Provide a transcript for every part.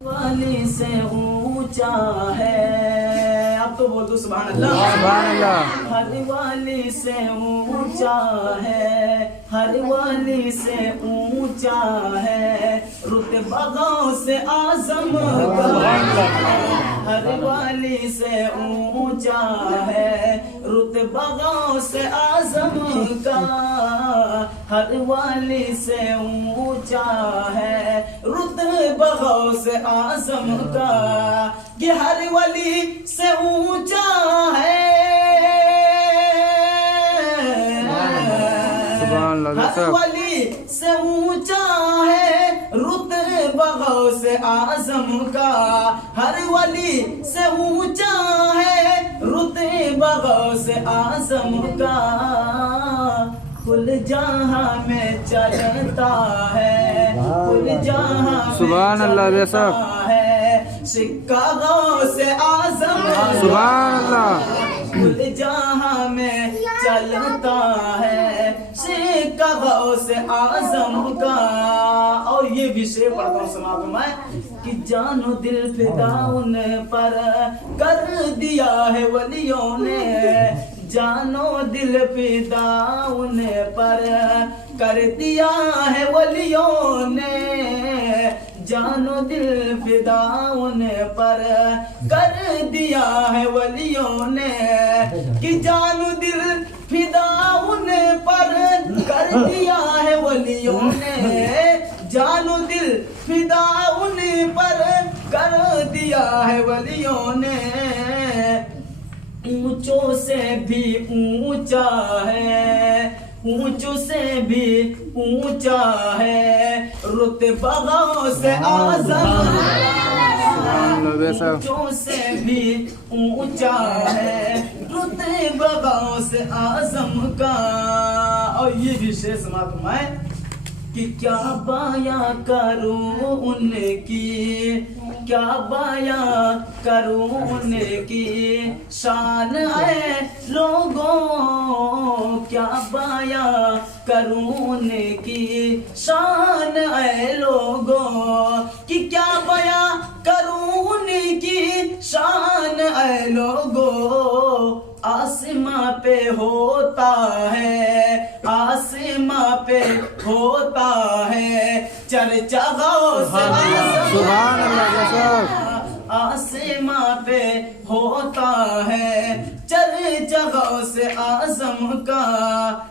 वाली से ऊंचा है। अब तो बोल दो सुभान अल्लाह। सुभान अल्लाह। हर वाली से ऊंचा है, हर वाली से ऊंचा है, रुतबा गौ से आजम का। हर वाली से ऊंचा है, रुतबा गौ से आजम का। हर वाली से ऊंचा है, रुतबा गौ से आजम का। ये हर वाली से ऊंचा है, हर वाली से ऊंचा है, रुतबा गौ से आजम का। हर वाली से ऊंचा है, रुतबा गौ से आजम का। कुल जहां में चलता है, कुल जहां सुभान अल्लाह जैसा है, सिक्का गौ से आजम। सुभान अल्लाह। कुल जहां में चलता है, सिक्का गौ से आजम का। और ये विषय पढ़ता हूँ समाज में कि जानो दिल फिदा उन पर कर दिया है वलियों ने। जानो दिल फिदा उन पर कर दिया है वलियों ने। जानो दिल फिदा उन पर कर दिया है वलियों ने। कि जानो दिल फिदा उन पर कर दिया है वलियों ने। जानो दिल फिदा उन पर कर दिया है वलियों ने। ऊंचों से भी ऊंचा है, ऊंचों से भी ऊंचा है, रुतबा गौ से आजम। ऊंचों से भी ऊंचा है, रुतबा गौ से आजम का। और ये विशेष महात्मा है कि क्या बाया करूं उनकी, क्या बाया करूं उनकी शान है लोगों। क्या बाया करूं उनकी शान है लोगों। कि क्या बाया करूं उनकी शान है लोगों। आसमां पे होता है, आसमां पे होता है चर्चा गौ से आजम। सुभान अल्लाह। आसमां पे होता है चर्चा गौ से आजम का।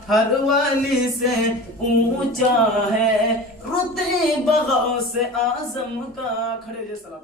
हर वाली से ऊंचा है, रुतबा गौ से आजम का। खड़े जैसे सलाम।